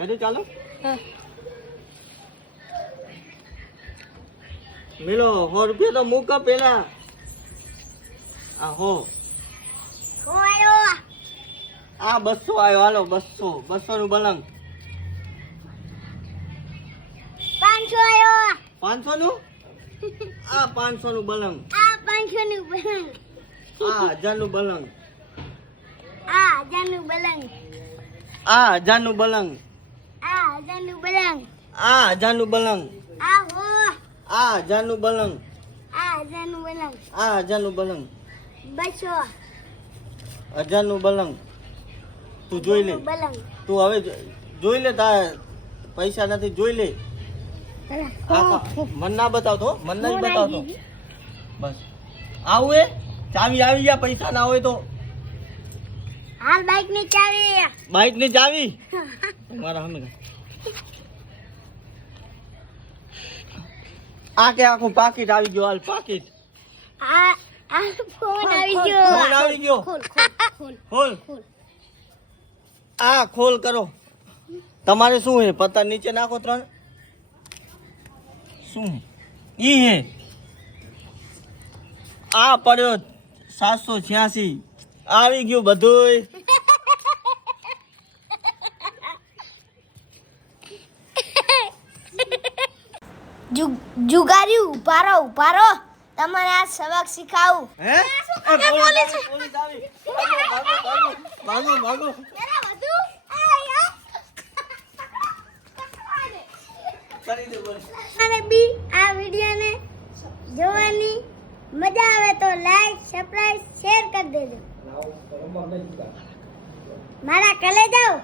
કદું ચાલો હા મિલો 100 રૂપિયા તો મૂક પેલા આ હો આયો આ 200 આવ્યો હાલો 200 નું બલંગ 500 આયો 500 નું આ 500 નું બલંગ આ 500 નું બલંગ આ 1000 નું બલંગ આ 1000 નું બલંગ આ 1000 નું બલંગ આ 1000 નું બલંગ આ 1000 નું બલંગ આ હો આ 1000 નું બલંગ આ 1000 નું બલંગ આ 1000 નું બલંગ 200 1000 નું બલંગ તું જોઈ લે બલંગ તું હવે જોઈ લે તાર પૈસા નથી જોઈ લે મન ના બતાવતો મન નહીં બતાવતો બસ આવું એ ચાવી આવી ગયા પૈસા ના હોય તો હાલ બાઈક ની ચાવી બાઈક ની ચાવી મારા હમે આ કે આખું પાકીટ આવી ગયો હાલ પાકીટ આ આ ફોન આવી ગયો ફોન આવી ગયો ખોલ ખોલ આ ખોલ કરો તમારે શું હે પત્તા નીચે નાખો 3 શું ઈ હે આ પડ્યો 786 આવી ગયું બધુંય જુગારી ઉભારો તમારે આ સબક શીખાવું હે એ પોલીસ આવી ભાગો કરી દે બોલ અને બી આ વિડિયોને જોવાની મજા આવે તો લાઈક સબસ્ક્રાઇબ શેર કરી દેજો મારા કલે જાઓ